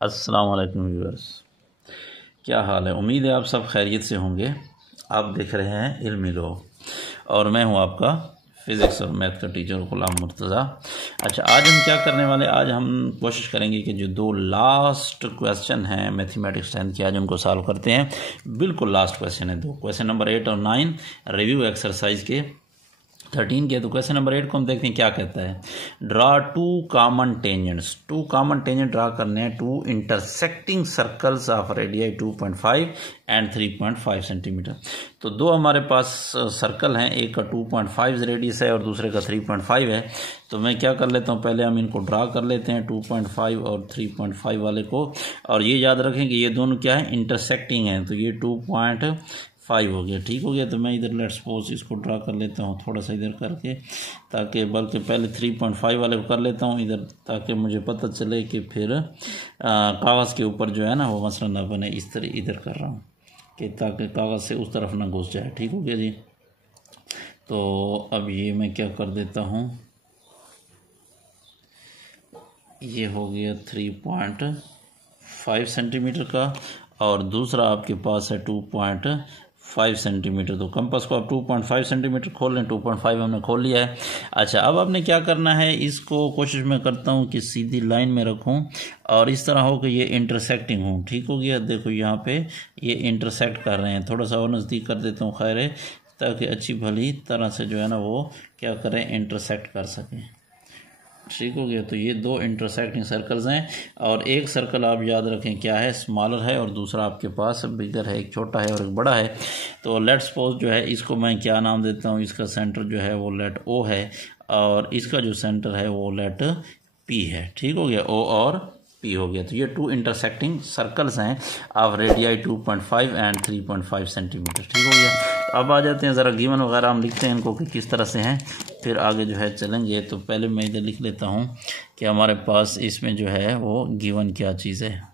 अस्सलाम वालेकुम व्यूअर्स, क्या हाल है। उम्मीद है आप सब खैरियत से होंगे। आप देख रहे हैं इल्मी लो और मैं हूं आपका फ़िज़िक्स और मैथ का टीचर ग़ुलाम मुर्तज़ा। अच्छा, आज हम क्या करने वाले, आज हम कोशिश करेंगे कि जो दो लास्ट क्वेश्चन हैं मैथमेटिक्स 10 के, आज उनको सॉल्व करते हैं। बिल्कुल लास्ट क्वेश्चन है, दो क्वेश्चन नंबर 8 और 9 रिव्यू एक्सरसाइज के 13 के। तो क्वेश्चन नंबर 8 को हम देखते हैं क्या कहता है। Draw two common tangents, two common tangent draw करने हैं two intersecting circles of radii 2.5 and 3.5 centimetre. तो दो हमारे पास सर्कल हैं, एक का 2.5 रेडियस है और दूसरे का 3.5 है। तो मैं क्या कर लेता हूँ, पहले हम इनको ड्रा कर लेते हैं 2.5 और 3.5 वाले को। और ये याद रखें कि ये दोनों क्या है, इंटरसेक्टिंग हैं। तो ये 2.5 हो गया, ठीक हो गया। तो मैं इधर लेट्स सपोज इसको ड्रा कर लेता हूँ थोड़ा सा इधर करके, ताकि बल्कि पहले 3.5 वाले को कर लेता हूँ इधर, ताकि मुझे पता चले कि फिर कागज़ के ऊपर जो है ना वो मसला ना बने। इस तरह इधर कर रहा हूँ कि ताकि कागज़ से उस तरफ ना घुस जाए, ठीक हो गया जी। तो अब ये मैं क्या कर देता हूँ, ये हो गया 3.5 सेंटीमीटर का और दूसरा आपके पास है 2.5 सेंटीमीटर। तो कंपास को आप 2.5 सेंटीमीटर खोल लें, 2.5 हमने खोल लिया है। अच्छा, अब आपने क्या करना है, इसको कोशिश मैं करता हूँ कि सीधी लाइन में रखूँ और इस तरह हो कि ये इंटरसेक्टिंग हो, ठीक हो गया। देखो यहाँ पे ये इंटरसेक्ट कर रहे हैं, थोड़ा सा और नज़दीक कर देता हूँ खैर है, ताकि अच्छी भली तरह से जो है ना वो क्या करें, इंटरसेक्ट कर सकें, ठीक हो गया। तो ये दो इंटरसेक्टिंग सर्कल्स हैं और एक सर्कल आप याद रखें क्या है, स्मॉलर है और दूसरा आपके पास बिगर है, एक छोटा है और एक बड़ा है। तो लेट सपोज जो है इसको मैं क्या नाम देता हूँ, इसका सेंटर जो है वो लेट ओ है और इसका जो सेंटर है वो लेट पी है, ठीक हो गया। ओ और पी हो गया। तो ये टू इंटरसेक्टिंग सर्कल्स हैं ऑफ रेडियाई 2.5 एंड 3.5 सेंटीमीटर, ठीक हो गया। तो अब आ जाते हैं ज़रा गिवन वगैरह हम लिखते हैं इनको कि किस तरह से हैं, फिर आगे जो है चलेंगे। तो पहले मैं इधर लिख लेता हूँ कि हमारे पास इसमें जो है वो गिवन क्या चीज़ है।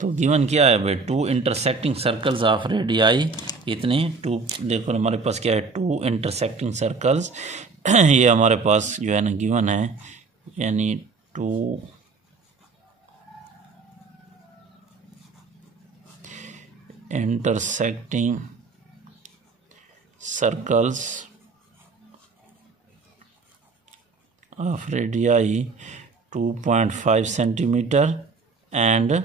तो गिवन क्या है भाई, two intersecting circles of radii इतने टू, देखो हमारे पास क्या है, टू इंटरसेक्टिंग सर्कल्स ये हमारे पास जो है ना गिवन है, यानी two intersecting circles of radii 2.5 centimetre and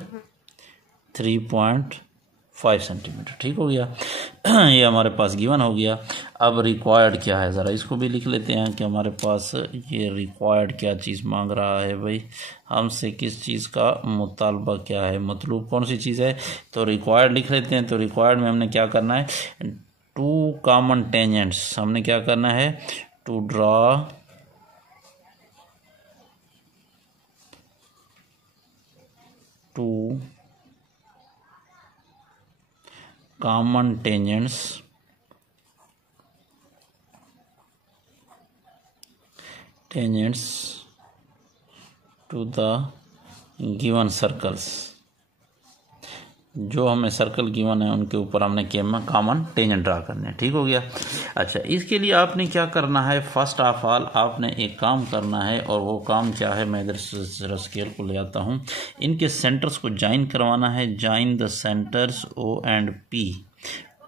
3.5 centimetre, ठीक हो गया। ये हमारे पास गिवन हो गया। अब रिक्वायर्ड क्या है, ज़रा इसको भी लिख लेते हैं कि हमारे पास ये रिक्वायर्ड क्या चीज़ मांग रहा है भाई, हमसे किस चीज़ का मुतालबा क्या है, मतलूब कौन सी चीज़ है। तो रिक्वायर्ड लिख लेते हैं। तो रिक्वायर्ड में हमने क्या करना है, टू कॉमन टेंजेंट्स हमने क्या करना है, to draw two common tangents to the given circles। जो हमें सर्कल गिवन है उनके ऊपर हमने कॉमन टेंजेंट ड्रा करने हैं, ठीक हो गया। अच्छा, इसके लिए आपने क्या करना है, फर्स्ट ऑफ ऑल आपने एक काम करना है और वो काम क्या है, मैं इधर जरा स्केल को ले आता हूँ। इनके सेंटर्स को ज्वाइन करवाना है, join the centres O and P.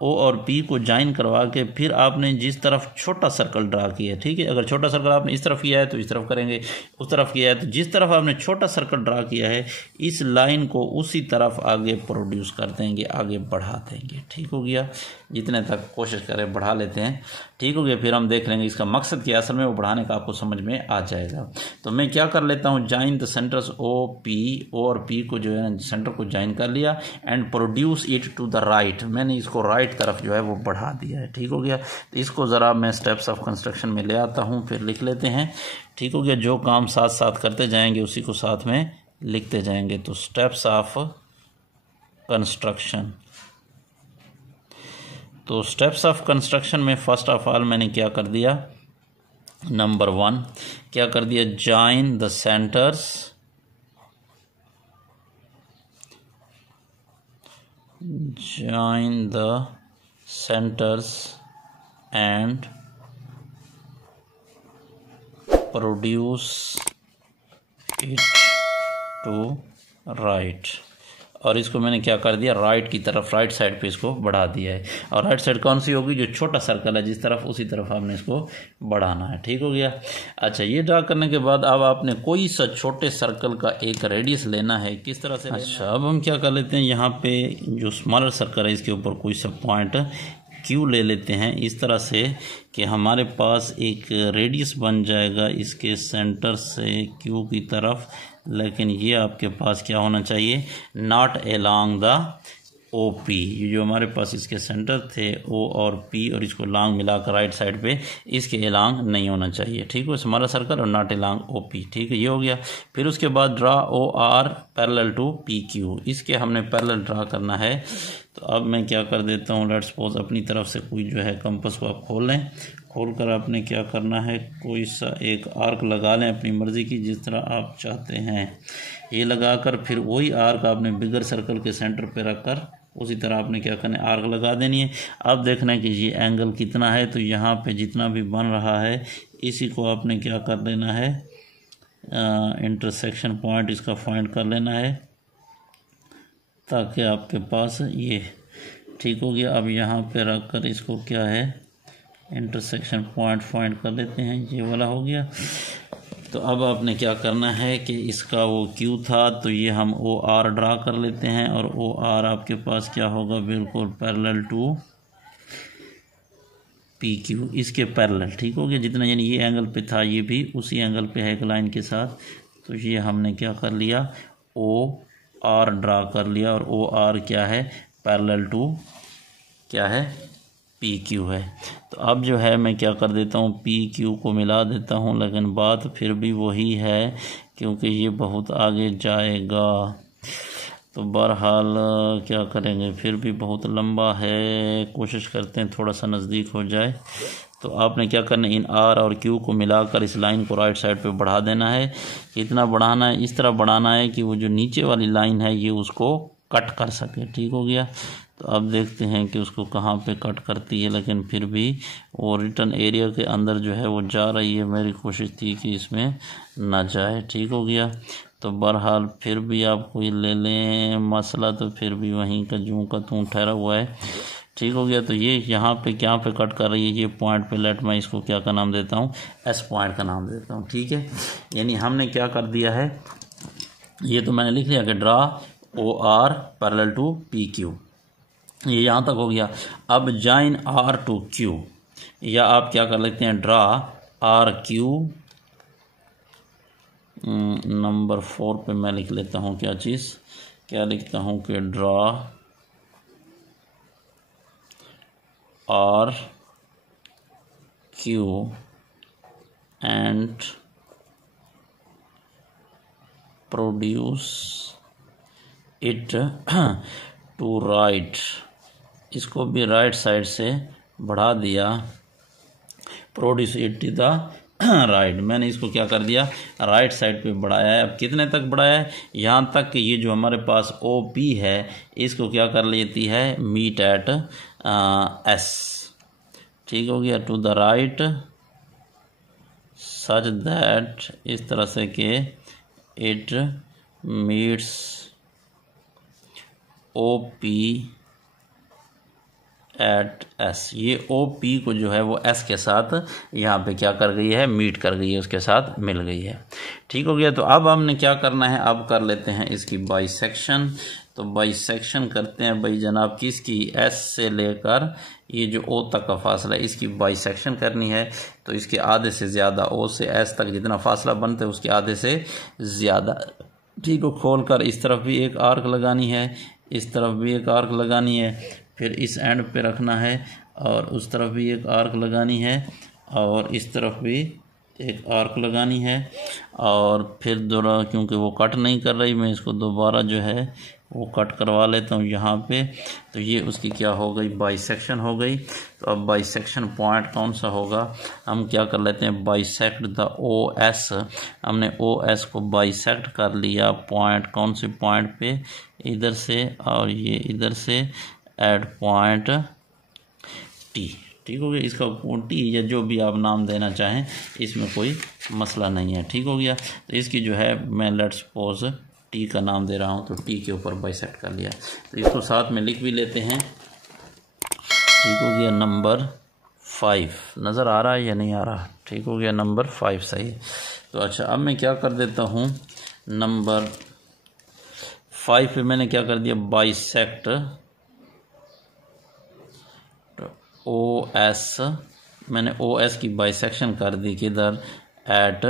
O और पी को ज्वाइन करवा के फिर आपने जिस तरफ छोटा सर्कल ड्रा किया है, ठीक है, अगर छोटा सर्कल आपने इस तरफ किया है तो इस तरफ करेंगे, उस तरफ किया है तो जिस तरफ आपने छोटा सर्कल ड्रा किया है इस लाइन को उसी तरफ आगे प्रोड्यूस कर देंगे, आगे बढ़ा देंगे, ठीक हो गया। जितने तक कोशिश करें बढ़ा लेते हैं, ठीक हो गया। फिर हम देख लेंगे इसका मकसद क्या असल में, वो बढ़ाने का आपको समझ में आ जाएगा। तो मैं क्या कर लेता हूँ, join the centres O P, O और पी को जो है सेंटर को ज्वाइन कर लिया and produce it to the right, मैंने इसको राइट तरफ जो है वो बढ़ा दिया है, ठीक हो गया। तो इसको ज़रा मैं स्टेप्स ऑफ कंस्ट्रक्शन में ले आता हूँ, फिर लिख लेते हैं, ठीक हो गया। जो काम साथ साथ करते जाएंगे उसी को साथ में लिखते जाएंगे। तो स्टेप्स ऑफ कंस्ट्रक्शन, तो स्टेप्स ऑफ कंस्ट्रक्शन में फर्स्ट ऑफ ऑल मैंने क्या कर दिया, नंबर 1 क्या कर दिया, join the centres and produce it to right, और इसको मैंने क्या कर दिया, राइट की तरफ, राइट साइड पे इसको बढ़ा दिया है। और राइट साइड कौन सी होगी, जो छोटा सर्कल है जिस तरफ, उसी तरफ आपने इसको बढ़ाना है। ठीक हो गया। अच्छा, ये ड्रा करने के बाद अब आपने कोई सा छोटे सर्कल का एक रेडियस लेना है। किस तरह से? अच्छा, अब हम क्या कर लेते हैं, यहाँ पे जो स्मॉलर सर्कल है इसके ऊपर कोई सा पॉइंट क्यू ले लेते हैं, इस तरह से कि हमारे पास एक रेडियस बन जाएगा इसके सेंटर से क्यू की तरफ। लेकिन ये आपके पास क्या होना चाहिए, not along the O P. ये जो हमारे पास इसके सेंटर थे ओ और पी, और इसको लॉन्ग मिलाकर राइट साइड पे, इसके अलोंग नहीं होना चाहिए। ठीक है, हमारा सर्कल, और नॉट अलोंग ओ पी। ठीक है, ये हो गया। फिर उसके बाद draw O R parallel to P Q, इसके हमने पैरेलल ड्रा करना है। तो अब मैं क्या कर देता हूँ, लेट्स सपोज अपनी तरफ से कोई जो है कंपास को आप खोल लें, खोल कर आपने क्या करना है, कोई सा एक आर्क लगा लें अपनी मर्ज़ी की, जिस तरह आप चाहते हैं। ये लगाकर फिर वही आर्क आपने बिगर सर्कल के सेंटर पे रखकर उसी तरह आपने क्या करना है, आर्क लगा देनी है। अब देखना है कि ये एंगल कितना है, तो यहाँ पे जितना भी बन रहा है इसी को आपने क्या कर लेना है, इंटरसेक्शन पॉइंट इसका फाइंड कर लेना है, ताकि आपके पास ये ठीक हो गया। अब यहाँ पे रख कर इसको क्या है, इंटरसेक्शन पॉइंट फाइंड कर लेते हैं, ये वाला हो गया। तो अब आपने क्या करना है कि इसका वो क्यू था, तो ये हम ओ आर ड्रा कर लेते हैं, और ओ आर आपके पास क्या होगा, बिल्कुल पैरेलल टू पी क्यू, इसके पैरेलल। ठीक हो गया, जितना यानी ये एंगल पे था ये भी उसी एंगल पे है एक लाइन के साथ। तो ये हमने क्या कर लिया, ओ आर ड्रा कर लिया, और ओ आर क्या है, पैरेलल टू क्या है, पी क्यू है। तो अब जो है मैं क्या कर देता हूँ, पी क्यू को मिला देता हूँ, लेकिन बात फिर भी वही है क्योंकि ये बहुत आगे जाएगा। तो बहरहाल क्या करेंगे, फिर भी बहुत लंबा है, कोशिश करते हैं थोड़ा सा नज़दीक हो जाए। तो आपने क्या करना है, इन आर और क्यू को मिलाकर इस लाइन को राइट साइड पे बढ़ा देना है। इतना बढ़ाना है, इस तरह बढ़ाना है कि वो जो नीचे वाली लाइन है ये उसको कट कर सके। ठीक हो गया। तो अब देखते हैं कि उसको कहाँ पे कट करती है, लेकिन फिर भी वो रिटर्न एरिया के अंदर जो है वो जा रही है। मेरी कोशिश थी कि इसमें ना जाए। ठीक हो गया। तो बहरहाल फिर भी आप कोई ले लें मसला, तो फिर भी वहीं का जूं का तूं ठहरा हुआ है। ठीक हो गया। तो ये यहाँ पे क्या पे कट कर रही है, ये पॉइंट पे लेट मैं इसको क्या का नाम देता हूँ, एस पॉइंट का नाम देता हूँ। ठीक है, यानी हमने क्या कर दिया है, ये तो मैंने लिख लिया कि draw O R parallel to P Q, ये यहाँ तक हो गया। अब जॉइन आर टू क्यू, या आप क्या कर लेते हैं, ड्रा आर क्यू, नंबर 4 पे मैं लिख लेता हूँ क्या चीज़, क्या लिखता हूँ कि draw R Q and produce it to right, इसको भी राइट साइड से बढ़ा दिया, produce it to the right, मैंने इसको क्या कर दिया, राइट साइड पे बढ़ाया है। अब कितने तक बढ़ाया है, यहाँ तक कि ये जो हमारे पास ओ पी है इसको क्या कर लेती है, मीट एट एस। ठीक हो गया, to the right such that, इस तरह से कि it meets O P at S. ये ओ पी को जो है वो एस के साथ यहाँ पे क्या कर गई है, मीट कर गई है, उसके साथ मिल गई है। ठीक हो गया। तो अब हमने क्या करना है, अब कर लेते हैं इसकी बाइसेक्शन। तो बाइसेक्शन करते हैं भाई जनाब किसकी, एस से लेकर ये जो ओ तक का फासला है इसकी बाइसेक्शन करनी है। तो इसके आधे से ज़्यादा, ओ से एस तक जितना फासला बनता है उसके आधे से ज़्यादा। ठीक हो, खोल कर इस तरफ भी एक आर्क लगानी है, इस तरफ भी एक आर्क लगानी है, फिर इस एंड पे रखना है, और उस तरफ भी एक आर्क लगानी है, और इस तरफ भी एक आर्क लगानी है, और फिर दोबारा क्योंकि वो कट नहीं कर रही, मैं इसको दोबारा जो है वो कट करवा लेता हूँ यहाँ पे। तो ये उसकी क्या हो गई, बाइसेक्शन हो गई। तो अब बाइसेक्शन पॉइंट कौन सा होगा, हम क्या कर लेते हैं, बाइसेक्ट द ओ एस। हमने ओ एस को बाइसेक्ट कर लिया, पॉइंट कौन से पॉइंट पे, इधर से और ये इधर से, एट पॉइंट टी। ठीक हो गया। इसका टी या जो भी आप नाम देना चाहें इसमें कोई मसला नहीं है, ठीक हो गया। तो इसकी जो है मैं लेट्स सपोज टी का नाम दे रहा हूँ, तो टी के ऊपर बाइसेक्ट कर लिया। तो इसको साथ में लिख भी लेते हैं, ठीक हो गया। नंबर 5 नज़र आ रहा है या नहीं आ रहा? ठीक हो गया, नंबर 5 सही। तो अच्छा, अब मैं क्या कर देता हूँ, नंबर 5 पे मैंने क्या कर दिया, बाइसेक्ट OS, मैंने OS की बाइसेक्शन कर दी किधर, एट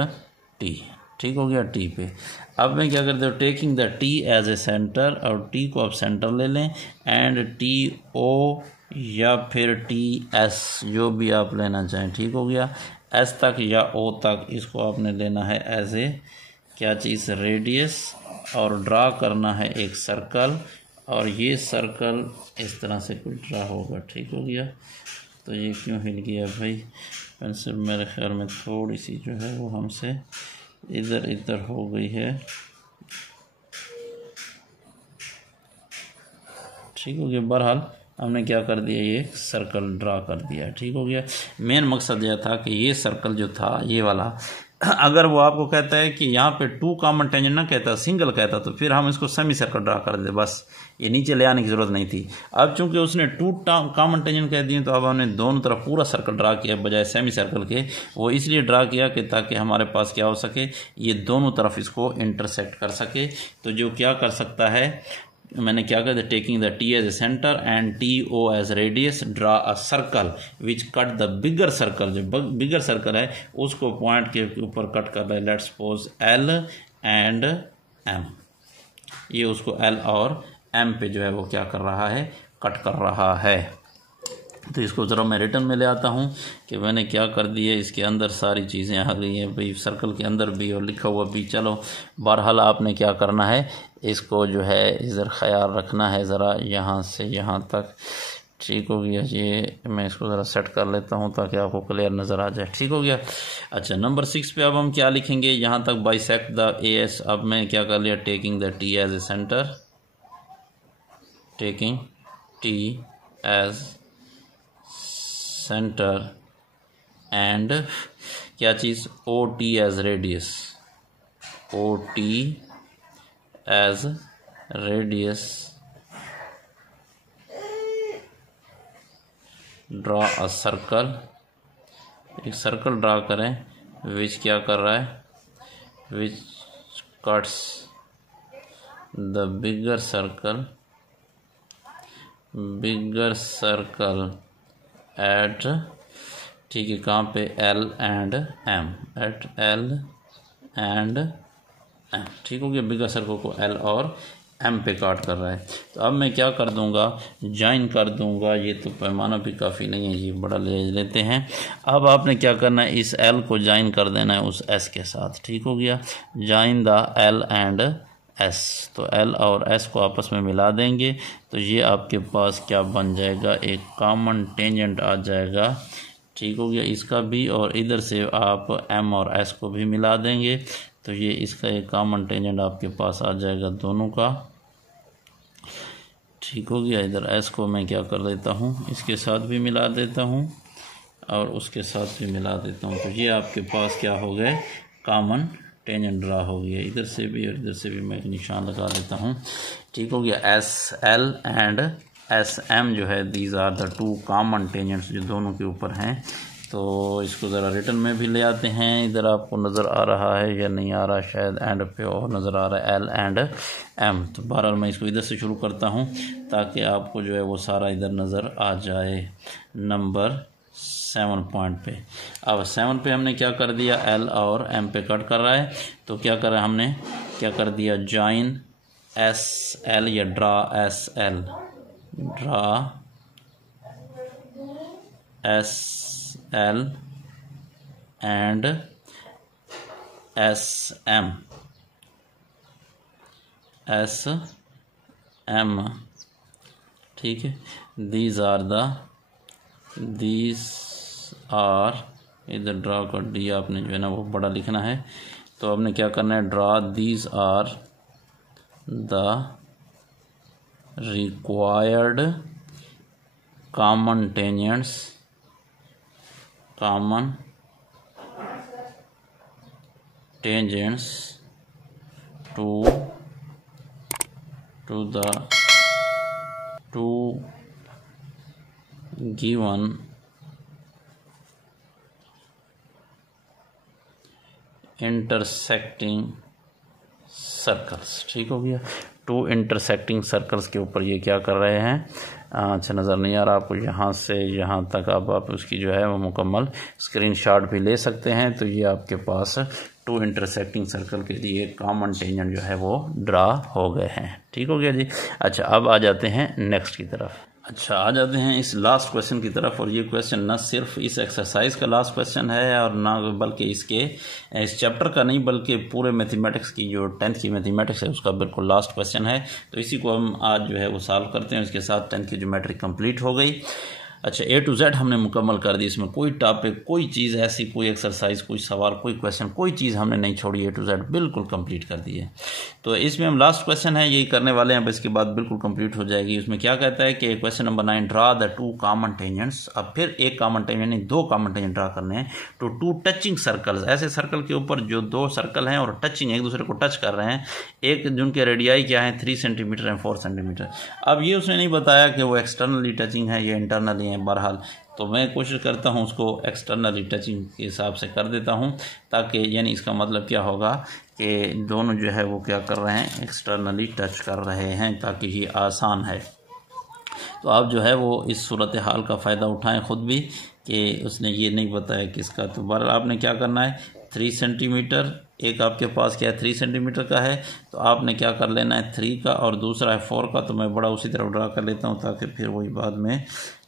T, ठीक हो गया, T पे। अब मैं क्या करता हूँ, taking the T as a centre, और T को आप सेंटर ले लें, एंड TO या फिर TS जो भी आप लेना चाहें, ठीक हो गया। S तक या O तक इसको आपने लेना है एज ए क्या चीज़, रेडियस, और ड्रा करना है एक सर्कल, और ये सर्कल इस तरह से कुछ ड्रा होगा, ठीक हो गया। तो ये क्यों हिल गया भाई, पेंसिल मेरे ख्याल में थोड़ी सी जो है वो हमसे इधर इधर हो गई है, ठीक हो गया। बहरहाल हमने क्या कर दिया, ये सर्कल ड्रा कर दिया, ठीक हो गया। मेन मकसद यह था कि ये सर्कल जो था ये वाला, अगर वो आपको कहता है कि यहाँ पे 2 कॉमन टेंजेंट ना कहता, सिंगल कहता, तो फिर हम इसको सेमी सर्कल ड्रा कर दे, बस ये नीचे ले आने की ज़रूरत नहीं थी। अब चूंकि उसने 2 कॉमन टेंजेंट कह दिए, तो अब हमने दोनों तरफ पूरा सर्कल ड्रा किया बजाय सेमी सर्कल के। वो इसलिए ड्रा किया कि ताकि हमारे पास क्या हो सके, ये दोनों तरफ इसको इंटरसेक्ट कर सके। तो जो क्या कर सकता है, मैंने क्या कर दिया, taking the T as a centre and TO as radius, draw a circle which cut the bigger circle, जो बिगर सर्कल है उसको पॉइंट के ऊपर कट कर रहा है, let's suppose L and M, ये उसको L और M पे जो है वो क्या कर रहा है, कट कर रहा है। तो इसको ज़रा मैं रिटर्न में ले आता हूँ कि मैंने क्या कर दिया, इसके अंदर सारी चीज़ें आ गई हैं भाई, सर्कल के अंदर भी और लिखा हुआ भी। चलो बहरहाल आपने क्या करना है, इसको जो है इधर ख्याल रखना है ज़रा, यहाँ से यहाँ तक, ठीक हो गया। ये मैं इसको ज़रा सेट कर लेता हूँ ताकि आपको क्लियर नज़र आ जाए, ठीक हो गया। अच्छा, नंबर 6 पे अब हम क्या लिखेंगे, यहाँ तक बाइसेक्ट द AS। अब मैं क्या कर लिया, taking the T as a centre, taking T as centre and क्या चीज़, OT as radius, OT as radius, draw a circle, एक सर्कल ड्रा करें विच क्या कर रहा है, which cuts the bigger circle at, ठीक है, कहाँ पे, L and M, at L and M, ठीक हो गया। बिगर सर्कल को L और M पे काट कर रहा है। तो अब मैं क्या कर दूंगा, ज्वाइन कर दूंगा। ये तो पैमाना भी काफ़ी नहीं है, ये बड़ा ले लेते हैं। अब आपने क्या करना है, इस L को ज्वाइन कर देना है उस S के साथ, ठीक हो गया। Join the L and S, तो L और S को आपस में मिला देंगे, तो ये आपके पास क्या बन जाएगा, एक कॉमन टेंजेंट आ जाएगा, ठीक हो गया, इसका भी। और इधर से आप M और S को भी मिला देंगे, तो ये इसका एक कॉमन टेंजेंट आपके पास आ जाएगा दोनों का, ठीक हो गया। इधर S को मैं क्या कर देता हूँ, इसके साथ भी मिला देता हूँ और उसके साथ भी मिला देता हूँ, तो ये आपके पास क्या हो गए, कॉमन टेंजेंट ड्रा हो गया। इधर से भी और इधर से भी मैं एक निशान लगा देता हूँ, ठीक हो गया। SL एंड SM जो है, these are the 2 common tangents जो दोनों के ऊपर हैं। तो इसको ज़रा रिटर्न में भी ले आते हैं। इधर आपको नज़र आ रहा है या नहीं आ रहा, शायद एंड पे और नज़र आ रहा है L एंड M। तो बहरहाल मैं इसको इधर से शुरू करता हूँ ताकि आपको जो है वो सारा इधर नज़र आ जाए। नंबर 7 पॉइंट पे, अब 7 पे हमने क्या कर दिया, L और M पे कट कर रहा है, तो क्या कर रहा है, हमने क्या कर दिया, जॉइन SL या draw SL, draw SL and SM, ठीक है। दीज आर इधर ड्रा कर दिया आपने, जो है ना वो बड़ा लिखना है। तो आपने क्या करना है, draw these are the required common tangents common tangents to the two given intersecting circles. ठीक हो गया, टू इंटरसेक्टिंग सर्कल्स के ऊपर ये क्या कर रहे हैं। अच्छा नज़र नहीं आ रहा आपको, यहाँ से यहाँ तक आप उसकी जो है वो मुकम्मल स्क्रीनशॉट भी ले सकते हैं। तो ये आपके पास टू इंटरसेक्टिंग सर्कल के लिए कॉमन टेंजेंट जो है वो ड्रा हो गए हैं। ठीक हो गया जी। अच्छा अब आ जाते हैं नेक्स्ट की तरफ। अच्छा आ जाते हैं इस लास्ट क्वेश्चन की तरफ। और ये क्वेश्चन न सिर्फ इस एक्सरसाइज का लास्ट क्वेश्चन है और ना बल्कि इसके इस चैप्टर का नहीं बल्कि पूरे मैथमेटिक्स की जो 10th की मैथमेटिक्स है उसका बिल्कुल लास्ट क्वेश्चन है। तो इसी को हम आज जो है वो सॉल्व करते हैं। इसके साथ 10th की ज्योमेट्री कंप्लीट हो गई। अच्छा A to Z हमने मुकम्मल कर दी। इसमें कोई टॉपिक, कोई चीज़ ऐसी, कोई एक्सरसाइज, कोई सवाल, कोई क्वेश्चन, कोई चीज़ हमने नहीं छोड़ी। A to Z बिल्कुल कंप्लीट कर दी है। तो इसमें हम लास्ट क्वेश्चन है यही करने वाले हैं, अब इसके बाद बिल्कुल कंप्लीट हो जाएगी। उसमें क्या कहता है कि question number 9 draw the two common tangents. अब फिर एक कॉमन टेंजेंट नहीं, दो कॉमन टेंजेंट ड्रा करने हैं तो टू टचिंग सर्कल्स, ऐसे सर्कल के ऊपर जो दो सर्कल हैं और टचिंग एक दूसरे को टच कर रहे हैं। एक जिनके रेडियाई क्या है 3 सेंटीमीटर एंड 4 सेंटीमीटर। अब ये उसने नहीं बताया कि वो एक्सटर्नली टचिंग है या इंटरनली है। बहरहाल तो मैं कोशिश करता हूँ उसको एक्सटर्नली टचिंग के हिसाब से कर देता हूँ, ताकि यानी इसका मतलब क्या होगा कि दोनों जो है वो क्या कर रहे हैं, एक्सटर्नली टच कर रहे हैं, ताकि ये आसान है। तो आप जो है वो इस सूरत हाल का फ़ायदा उठाएं खुद भी कि उसने ये नहीं बताया किसका। तो बहरहाल आपने क्या करना है, 3 सेंटीमीटर एक आपके पास क्या है 3 सेंटीमीटर का है, तो आपने क्या कर लेना है 3 का, और दूसरा है 4 का। तो मैं बड़ा उसी तरह ड्रा कर लेता हूँ ताकि फिर वही बाद में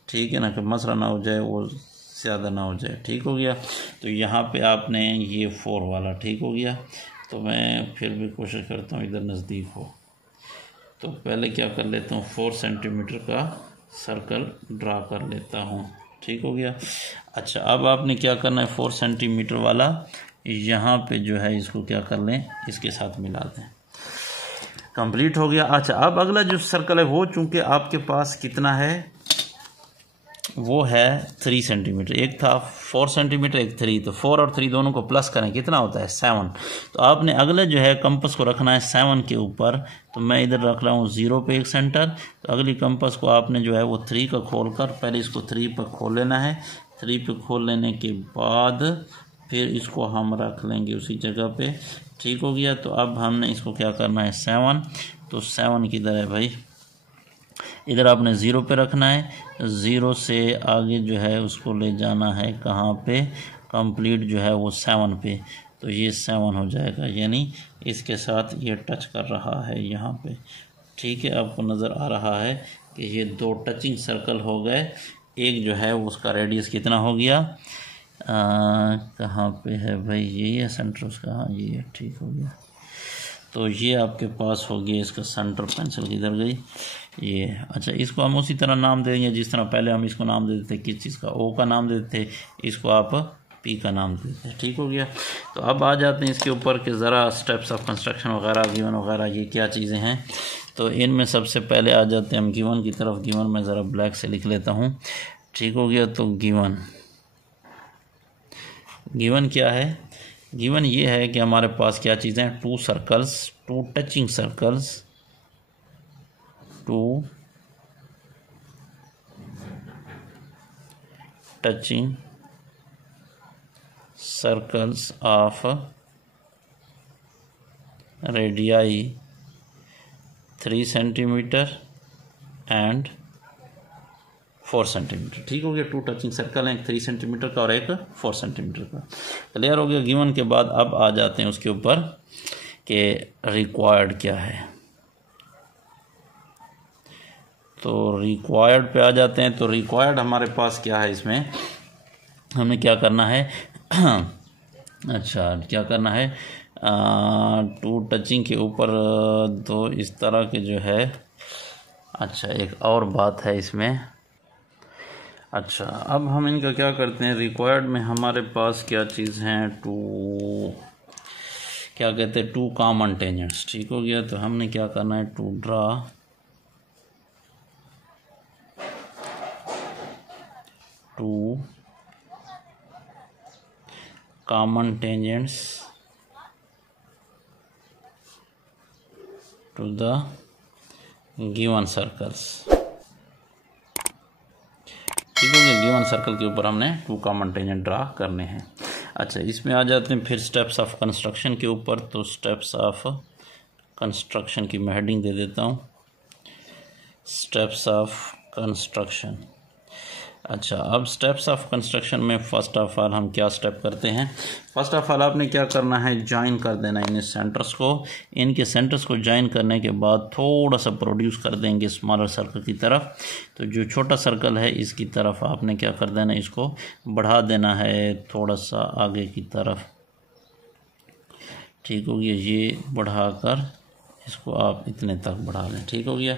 ठीक है ना कि मसला ना हो जाए, वो ज़्यादा ना हो जाए। ठीक हो गया। तो यहाँ पे आपने ये 4 वाला ठीक हो गया। तो मैं फिर भी कोशिश करता हूँ इधर नज़दीक हो। तो पहले क्या कर लेता हूँ 4 सेंटीमीटर का सर्कल ड्रा कर लेता हूँ। ठीक हो गया। अच्छा अब आपने क्या करना है 4 सेंटीमीटर वाला यहाँ पे जो है इसको क्या कर लें, इसके साथ मिला दें। कंप्लीट हो गया। अच्छा अब अगला जो सर्कल है वो चूँकि आपके पास कितना है, वो है 3 सेंटीमीटर। एक था 4 सेंटीमीटर, एक 3, तो 4 और 3 दोनों को प्लस करें कितना होता है 7। तो आपने अगले जो है कंपास को रखना है 7 के ऊपर। तो मैं इधर रख रहा हूँ 0 पे एक सेंटर। तो अगली कंपास को आपने जो है वो 3 का खोल कर पहले इसको 3 पर खोल लेना है। 3 पे खोल लेने के बाद फिर इसको हम रख लेंगे उसी जगह पे। ठीक हो गया। तो अब हमने इसको क्या करना है 7। तो 7 किधर है भाई, इधर आपने 0 पे रखना है। 0 से आगे जो है उसको ले जाना है कहाँ पे, कंप्लीट जो है वो 7 पे। तो ये 7 हो जाएगा, यानी इसके साथ ये टच कर रहा है यहाँ पे। ठीक है, आपको नज़र आ रहा है कि ये 2 टचिंग सर्कल हो गए। एक जो है उसका रेडियस कितना हो गया, कहाँ पे है भाई, यही है सेंटर उसका, हाँ ये है। ठीक हो गया। तो ये आपके पास हो गया, इसका सेंटर पेंसिल किधर गई, ये। अच्छा इसको हम उसी तरह नाम देंगे जिस तरह पहले हम इसको नाम देते थे, किस चीज़ का, ओ का नाम देते थे, इसको आप पी का नाम देते हैं। ठीक हो गया। तो अब आ जाते हैं इसके ऊपर कि ज़रा स्टेप्स ऑफ कंस्ट्रक्शन वगैरह, गिवन वगैरह ये क्या चीज़ें हैं। तो इनमें सबसे पहले आ जाते हैं हम गिवन की तरफ। गिवन में ज़रा ब्लैक से लिख लेता हूँ। ठीक हो गया। तो गिवन क्या है, गिवन ये है कि हमारे पास क्या चीज़ें हैं, 2 circles, 2 touching circles, 2 touching circles of radii 3 centimetre and 4 centimetre. ठीक हो गया। 2 टचिंग सर्कल हैं, एक 3 सेंटीमीटर का और एक 4 सेंटीमीटर का। क्लियर हो गया गिवन के बाद। अब आ जाते हैं उसके ऊपर कि रिक्वायर्ड क्या है। तो रिक्वायर्ड पे आ जाते हैं। तो रिक्वायर्ड हमारे पास क्या है, इसमें हमें क्या करना है अच्छा क्या करना है, 2 टचिंग के ऊपर 2 इस तरह के जो है। अच्छा एक और बात है इसमें। अच्छा अब हम इनका क्या करते हैं, रिक्वायर्ड में हमारे पास क्या चीज़ हैं, 2 क्या कहते हैं 2 कॉमन टेंजेंट्स। ठीक हो गया। तो हमने क्या करना है, 2 draw 2 common tangents to the given circles। ठीक हो गया, गिवन सर्कल के ऊपर हमने 2 कॉमन टेंजेंट ड्रा करने हैं। अच्छा, इसमें आ जाते हैं फिर स्टेप्स ऑफ कंस्ट्रक्शन के ऊपर। तो स्टेप्स ऑफ कंस्ट्रक्शन की मैं हेडिंग दे देता हूँ, स्टेप्स ऑफ कंस्ट्रक्शन। अच्छा, अब स्टेप्स ऑफ कंस्ट्रक्शन में फर्स्ट ऑफ ऑल हम क्या स्टेप करते हैं। फर्स्ट ऑफ ऑल आपने क्या करना है, ज्वाइन कर देना इन सेंटर्स को। इनके सेंटर्स को ज्वाइन करने के बाद थोड़ा सा प्रोड्यूस कर देंगे स्मॉलर सर्कल की तरफ। तो जो छोटा सर्कल है इसकी तरफ आपने क्या कर देना, इसको बढ़ा देना है थोड़ा सा आगे की तरफ। ठीक हो गया, ये बढ़ाकर इसको आप इतने तक बढ़ा लें। ठीक हो गया।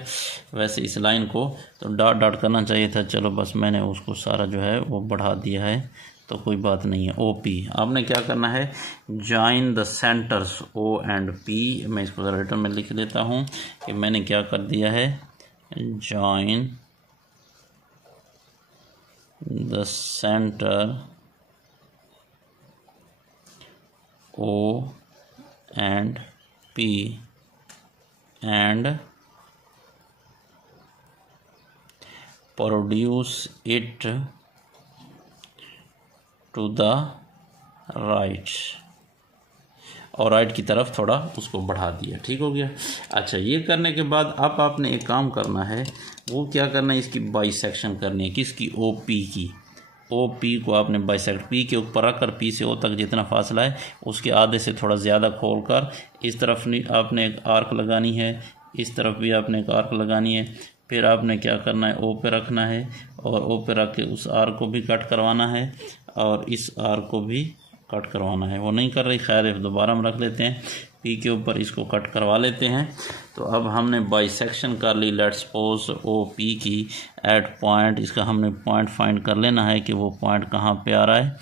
वैसे इस लाइन को तो डॉट डॉट करना चाहिए था, चलो बस मैंने उसको सारा जो है वो बढ़ा दिया है, तो कोई बात नहीं है। ओ पी आपने क्या करना है, join the centres O and P. मैं इसको ज़रा रिटर्न में लिख देता हूँ कि मैंने क्या कर दिया है, join the centre O and P and produce it to the right, और राइट की तरफ थोड़ा उसको बढ़ा दिया। ठीक हो गया। अच्छा, ये करने के बाद अब आपने एक काम करना है, वो क्या करना है, इसकी बाइसेक्शन करनी है। किसकी, ओ पी की। ओ पी को आपने बाइसेक्ट, पी के ऊपर रखकर पी से ओ तक जितना फासला है उसके आधे से थोड़ा ज़्यादा खोलकर इस तरफ आपने एक आर्क लगानी है, इस तरफ भी आपने एक आर्क लगानी है। फिर आपने क्या करना है, ओ पे रखना है और ओ पे रख के उस आर्क को भी कट करवाना है और इस आर्क को भी कट करवाना है। वो नहीं कर रही, खैर दोबारा हम रख लेते हैं, पी के ऊपर इसको कट करवा लेते हैं। तो अब हमने बाइसेक्शन कर ली, लेट्स सपोज ओ पी की एट पॉइंट। इसका हमने पॉइंट फाइंड कर लेना है कि वो पॉइंट कहाँ पे आ रहा है।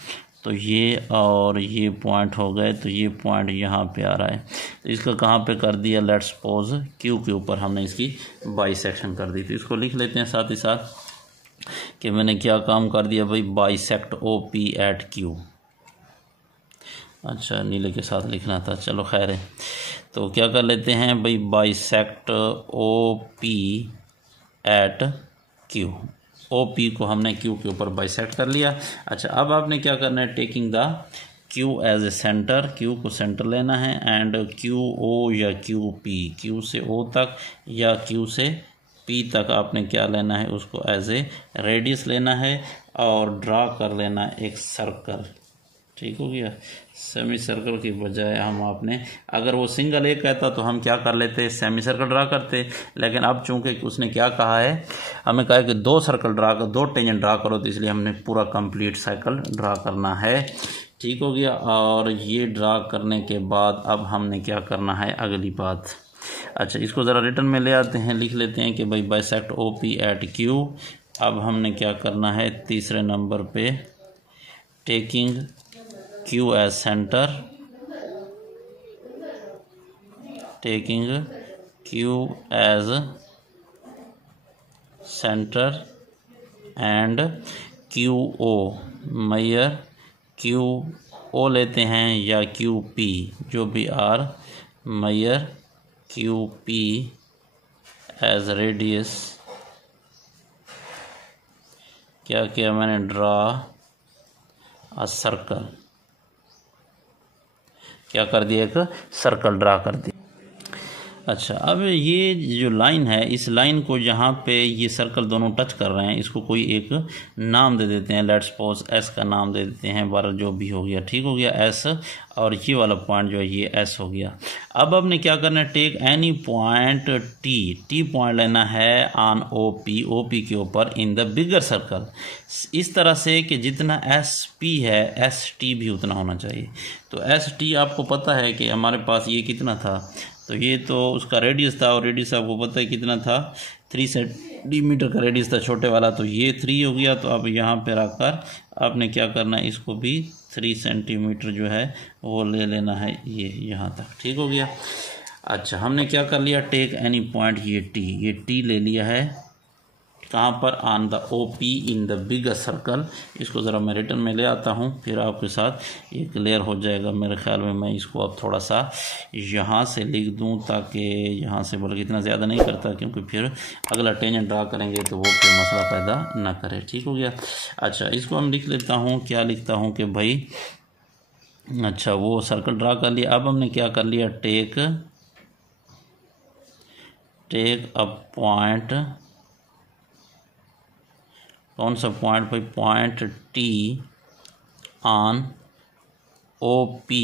तो ये और ये पॉइंट हो गए, तो ये पॉइंट यहाँ पे आ रहा है। तो इसका कहाँ पे कर दिया, लेट्स सपोज क्यू के ऊपर हमने इसकी बाइसेक्शन कर दी। तो इसको लिख लेते हैं साथ ही साथ कि मैंने क्या काम कर दिया भाई, bisect O P at Q. अच्छा, नीले के साथ लिखना था, चलो खैर है। तो क्या कर लेते हैं भाई, bisect O P at Q. O P को हमने क्यू के ऊपर बाइसेक्ट कर लिया। अच्छा, अब आपने क्या करना है, taking the Q as a centre, Q को सेंटर लेना है एंड क्यू ओ या क्यू पी, क्यू से ओ तक या क्यू से पी तक आपने क्या लेना है, उसको एज ए रेडियस लेना है और ड्रा कर लेना है एक सर्कल। ठीक हो गया। सेमी सर्कल की बजाय हम आपने, अगर वो सिंगल एक कहता तो हम क्या कर लेते, सेमी सर्कल ड्रा करते। लेकिन अब चूंकि उसने क्या कहा है, हमें कहा है कि 2 सर्कल ड्रा कर, 2 टेंजेंट ड्रा करो, तो इसलिए हमने पूरा कंप्लीट सर्कल ड्रा करना है। ठीक हो गया। और ये ड्रा करने के बाद अब हमने क्या करना है, अगली बात। अच्छा, इसको ज़रा रिटर्न में ले आते हैं, लिख लेते हैं कि भाई bisect O P at Q. अब हमने क्या करना है, तीसरे नंबर पे taking Q as center, taking Q as center and QO measure, QO लेते हैं या QP, जो भी are, measure QP as radius। क्या किया मैंने, ड्रा अ सर्कल। क्या कर दिया, एक सर्कल ड्रा कर दिया। अच्छा, अब ये जो लाइन है, इस लाइन को जहाँ पे ये सर्कल दोनों टच कर रहे हैं, इसको कोई एक नाम दे देते हैं। लेट्स सपोज एस का नाम दे देते हैं, बारह जो भी हो गया। ठीक हो गया, एस। और ये वाला पॉइंट जो है ये एस हो गया। अब हमने क्या करना है, take any point T point लेना है ऑन ओ पी के ऊपर इन द बिगर सर्कल, इस तरह से कि जितना एस पी है एस टी भी उतना होना चाहिए। तो एस टी आपको पता है कि हमारे पास ये कितना था, तो ये तो उसका रेडियस था, और रेडियस आपको पता है कितना था, 3 सेंटीमीटर का रेडियस था छोटे वाला, तो ये 3 हो गया। तो अब यहाँ पे रखकर आपने क्या करना है, इसको भी 3 सेंटीमीटर जो है वो ले लेना है, ये यहाँ तक। ठीक हो गया। अच्छा, हमने क्या कर लिया, टेक एनी पॉइंट, ये टी ले लिया है। कहाँ पर, on the OP in the bigger circle. इसको ज़रा मैं रिटर्न में ले आता हूँ, फिर आपके साथ ये क्लियर हो जाएगा मेरे ख्याल में। मैं इसको अब थोड़ा सा यहाँ से लिख दूँ, ताकि यहाँ से बल्कि इतना ज़्यादा नहीं करता, क्योंकि फिर अगला टेंजेंट ड्रा करेंगे तो वो फिर मसला पैदा ना करे। ठीक हो गया। अच्छा, इसको हम लिख लेता हूँ, क्या लिखता हूँ कि भाई, अच्छा वो सर्कल ड्रा कर लिया। अब हमने क्या कर लिया, टेक अ पॉइंट, कौन सा पॉइंट भाई, point T on OP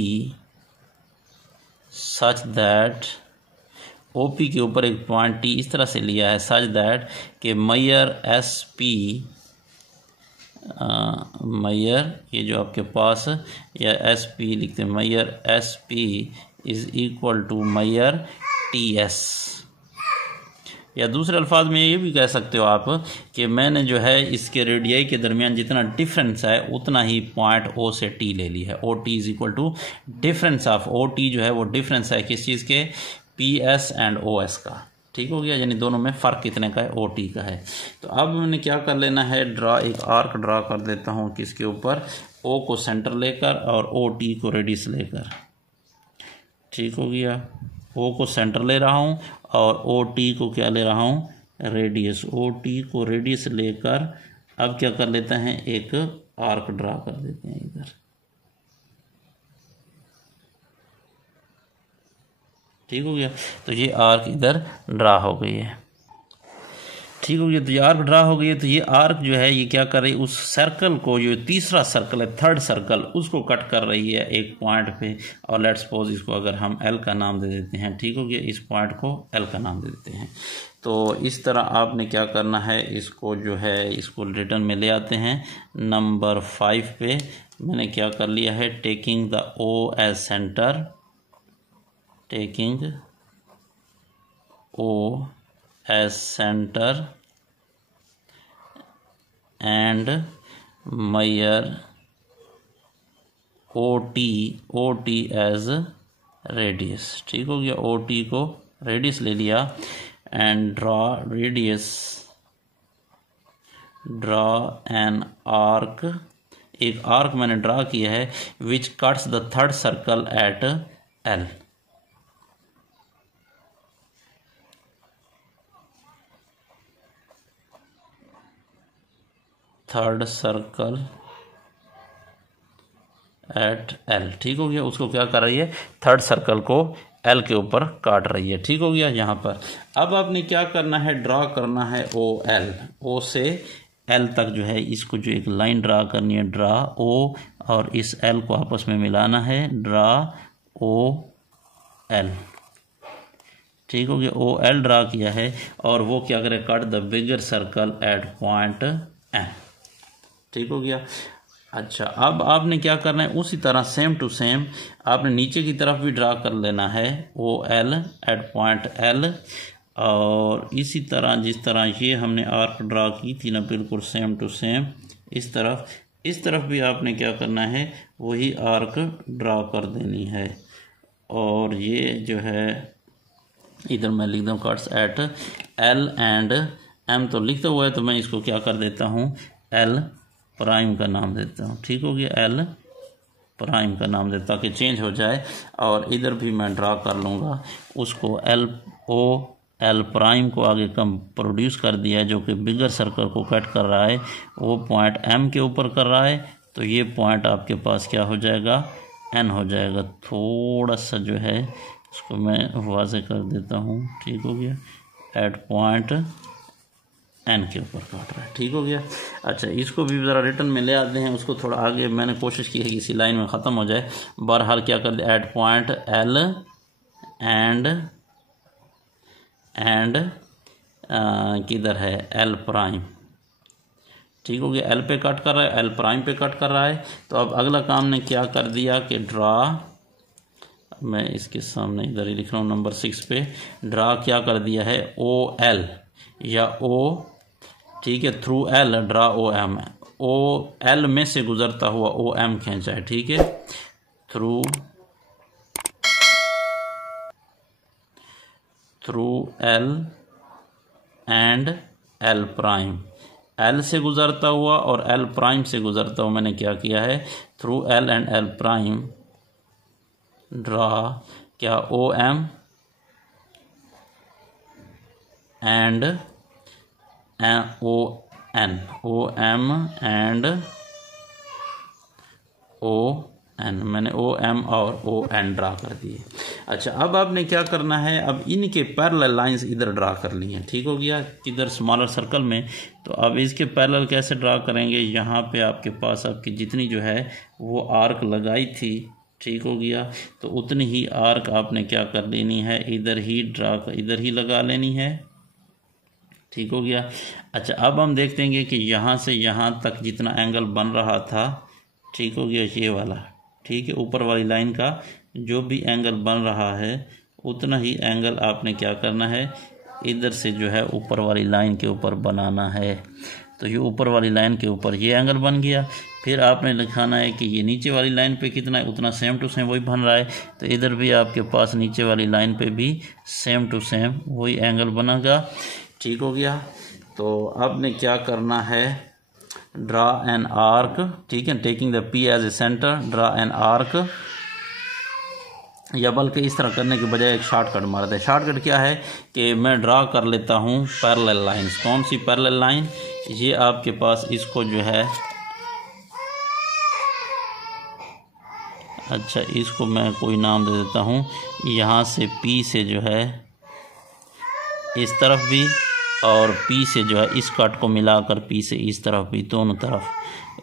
such that, OP के ऊपर एक पॉइंट T इस तरह से लिया है सच दैट कि मैयर SP, मैयर ये जो आपके पास, या SP लिखते हैं, मैयर SP इज़ इक्वल टू मैयर TS। या दूसरे अल्फाज में ये भी कह सकते हो आप कि मैंने जो है इसके रेडियाई के दरमियान जितना डिफरेंस है उतना ही पॉइंट O से T ले ली है। OT is equal to difference of OT, जो है वो डिफरेंस है किस चीज़ के, PS एंड OS का। ठीक हो गया, यानी दोनों में फ़र्क कितने का है, OT का है। तो अब मैंने क्या कर लेना है, ड्रा, एक आर्क ड्रा कर देता हूँ किसके ऊपर, O को सेंटर लेकर और OT को रेडियस लेकर। ठीक हो गया, O को सेंटर ले रहा हूँ और OT को क्या ले रहा हूँ, रेडियस। OT को रेडियस लेकर अब क्या कर लेते हैं, एक आर्क ड्रा कर देते हैं इधर। ठीक हो गया, तो ये आर्क इधर ड्रा हो गई है। ठीक हो गया, तो ये आर्क ड्रा हो गई है। तो ये आर्क जो है ये क्या कर रही है, उस सर्कल को, जो तीसरा सर्कल है, थर्ड सर्कल, उसको कट कर रही है एक पॉइंट पे। और लेट्स सपोज इसको अगर हम L का नाम दे देते हैं। ठीक हो गया, इस पॉइंट को L का नाम दे देते हैं। तो इस तरह आपने क्या करना है, इसको जो है इसको रिटर्न में ले आते हैं। नंबर 5 पे मैंने क्या कर लिया है, taking the O as centre, taking O as center and measure OT as radius। ठीक हो गया, OT को रेडियस ले लिया एंड ड्रा एन आर्क, एक आर्क मैंने ड्रा किया है which cuts the third circle eight L। Third circle eight L। ठीक हो गया, उसको क्या कर रही है, थर्ड सर्कल को L के ऊपर काट रही है। ठीक हो गया यहाँ पर। अब आपने क्या करना है, ड्रा करना है OL, O से L तक जो है इसको जो एक लाइन ड्रा करनी है, ड्रा O और इस L को आपस में मिलाना है, ड्रा OL। ठीक हो गया, OL ड्रा किया है और वो क्या करे, cut the bigger circle eight point N। ठीक हो गया। अच्छा, अब आपने क्या करना है, उसी तरह सेम टू सेम आपने नीचे की तरफ भी ड्रा कर लेना है OL एट पॉइंट L। और इसी तरह जिस तरह ये हमने आर्क ड्रा की थी ना, बिल्कुल सेम टू सेम इस तरफ भी आपने क्या करना है, वही आर्क ड्रा कर देनी है। और ये जो है इधर मैं लिख दूँ cuts at L and M, तो लिखता हुआ है तो मैं इसको क्या कर देता हूँ, L प्राइम का नाम देता हूँ। ठीक हो गया, L प्राइम का नाम देता, ताकि चेंज हो जाए। और इधर भी मैं ड्रा कर लूँगा उसको, L प्राइम को आगे कम प्रोड्यूस कर दिया है, जो कि बिगर सर्कल को कट कर रहा है, वो पॉइंट M के ऊपर कर रहा है। तो ये पॉइंट आपके पास क्या हो जाएगा, N हो जाएगा। थोड़ा सा जो है इसको मैं वाज़े कर देता हूँ। ठीक हो गया, एट पॉइंट N के ऊपर काट रहा है। ठीक हो गया। अच्छा, इसको भी ज़रा रिटर्न में ले आते हैं, उसको थोड़ा आगे मैंने कोशिश की है कि इसी लाइन में ख़त्म हो जाए। बहरहाल क्या कर दिया, एट पॉइंट L एंड किधर है, L प्राइम। ठीक हो गया, L पे कट कर रहा है, L प्राइम पे कट कर रहा है। तो अब अगला काम ने क्या कर दिया कि ड्रा, मैं इसके सामने इधर ही लिख रहा हूँ नंबर 6 पे, ड्रा क्या कर दिया है, OL या O, ठीक है, through L draw OM, OL में से गुजरता हुआ OM खींचा है। ठीक है, through L and L prime, L से गुजरता हुआ और एल प्राइम से गुजरता हुआ मैंने क्या किया है, through L and L prime draw क्या O M and O M and O N, मैंने ओ एम और ओ एन ड्रा कर दिए। अच्छा, अब आपने क्या करना है, अब इनके पैरेलल लाइंस इधर ड्रा कर लिए, ठीक हो गया, किधर स्मॉलर सर्कल में। तो अब इसके पैरेलल कैसे ड्रा करेंगे, यहाँ पे आपके पास आपकी जितनी जो है वो आर्क लगाई थी, ठीक हो गया, तो उतनी ही आर्क आपने क्या कर लेनी है, इधर ही लगा लेनी है, ठीक हो गया। अच्छा, अब हम देखते हैं कि यहाँ से यहाँ तक जितना एंगल बन रहा था, ठीक हो गया, ये वाला, ठीक है, ऊपर वाली लाइन का जो भी एंगल बन रहा है उतना ही एंगल आपने क्या करना है, इधर से जो है ऊपर वाली लाइन के ऊपर बनाना है। तो ये ऊपर वाली लाइन के ऊपर ये एंगल बन गया। फिर आपने लिखाना है कि ये नीचे वाली लाइन पे कितना है, उतना सेम टू सेम वही बन रहा है। तो इधर भी आपके पास नीचे वाली लाइन पे भी सेम टू सेम वही एंगल बनेगा, ठीक हो गया। तो आपने क्या करना है, ड्रा एन आर्क, ठीक है, taking the P as a centre, draw an arc, या बल्कि इस तरह करने के बजाय एक शॉर्टकट मारते हैं। शॉर्टकट क्या है कि मैं ड्रा कर लेता हूँ पैरेलल लाइंस। कौन सी पैरेलल लाइन, ये आपके पास इसको जो है, अच्छा इसको मैं कोई नाम दे देता हूँ, यहाँ से पी से जो है इस तरफ भी और पी से जो है इस कट को मिलाकर पी से इस तरफ भी, दोनों तरफ,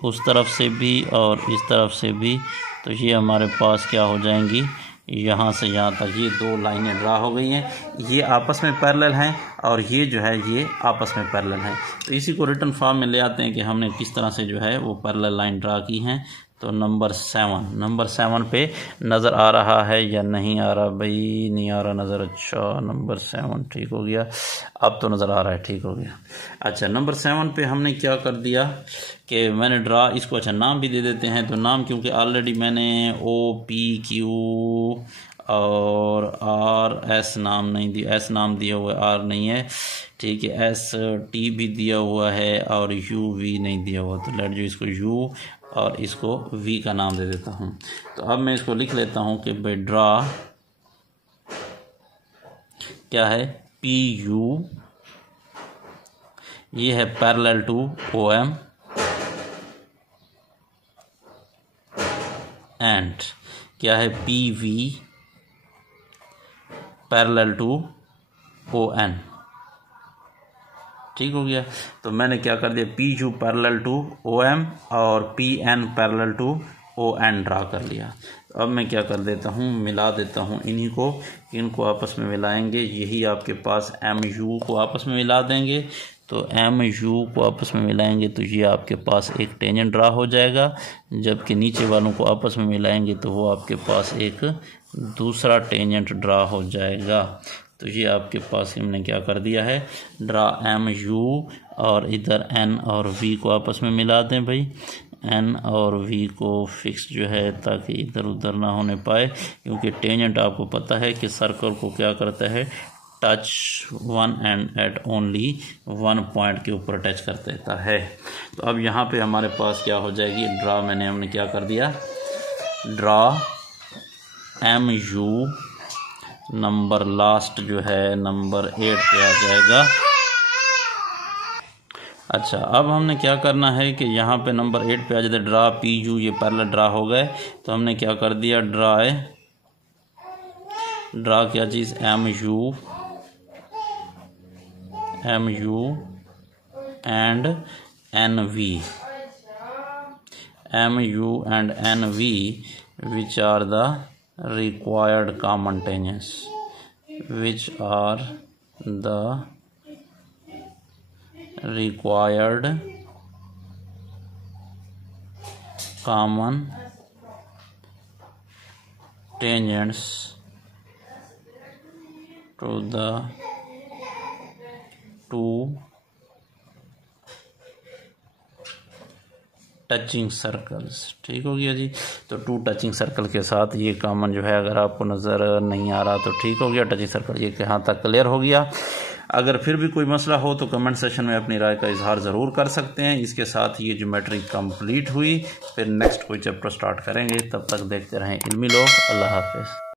उस तरफ से भी और इस तरफ से भी, तो ये हमारे पास क्या हो जाएंगी, यहाँ से यहाँ तक ये दो लाइनें ड्रा हो गई हैं। ये आपस में पैरेलल हैं और ये जो है ये आपस में पैरेलल हैं। तो इसी को रिटर्न फॉर्म में ले आते हैं कि हमने किस तरह से जो है वो पैरेलल लाइन ड्रा की हैं। तो नंबर 7 पे नज़र आ रहा है या नहीं आ रहा भाई, नहीं आ रहा नज़र, अच्छा नंबर 7 ठीक हो गया, अब तो नज़र आ रहा है, ठीक हो गया। अच्छा, नंबर 7 पे हमने क्या कर दिया कि मैंने ड्रा इसको, अच्छा नाम भी दे देते हैं। तो नाम क्योंकि ऑलरेडी मैंने OPQ और RS नाम नहीं दिया, S नाम दिया हुआ है, R नहीं है, ठीक है, ST भी दिया हुआ है और UV नहीं दिया हुआ। तो लेट जो इसको U और इसको V का नाम दे देता हूँ। तो अब मैं इसको लिख लेता हूँ कि भाई ड्रा क्या है, PU, ये है पैरेलल टू OM एंड क्या है PV पैरेलल टू ON, ठीक हो गया। तो मैंने क्या कर दिया, PU पैरेलल टू OM और PN parallel to ON draw कर लिया। अब मैं क्या कर देता हूँ, मिला देता हूँ इन्हीं को, इनको आपस में मिलाएंगे, यही आपके पास MU को आपस में मिला देंगे। तो MU को आपस में मिलाएंगे तो ये आपके पास एक टेंजेंट ड्रा हो जाएगा, जबकि नीचे वालों को आपस में मिलाएंगे तो वो आपके पास एक दूसरा टेंजेंट ड्रा हो जाएगा। तो ये आपके पास हमने क्या कर दिया है, ड्रा MU और इधर N और V को आपस में मिला दें भाई, N और V को फिक्स जो है ताकि इधर उधर ना होने पाए, क्योंकि टेंजेंट आपको पता है कि सर्कल को क्या करता है, touch one and at only one point के ऊपर टच कर देता है। तो अब यहाँ पे हमारे पास क्या हो जाएगी, ड्रा हमने क्या कर दिया, ड्रा MU, नंबर लास्ट जो है नंबर 8 पे आ जाएगा। अच्छा, अब हमने क्या करना है कि यहाँ पे नंबर 8 पे आ जाता है ड्रा PU, ये पैरेलल ड्रा हो गए। तो हमने क्या कर दिया, ड्रा क्या चीज़, MU and NV, MU and NV which are the required common tangents, which are the required common tangents to the two touching circles, ठीक हो गया जी। तो 2 टचिंग सर्कल के साथ ये कॉमन जो है, अगर आपको नज़र नहीं आ रहा तो ठीक हो गया, टचिंग सर्कल ये यहाँ तक क्लियर हो गया। अगर फिर भी कोई मसला हो तो कमेंट सेशन में अपनी राय का इजहार ज़रूर कर सकते हैं। इसके साथ ये ज्योमेट्री कंप्लीट हुई, फिर नेक्स्ट कोई चैप्टर स्टार्ट करेंगे। तब तक देखते रहें इल्मी लोग। अल्लाह हाफ़िज़।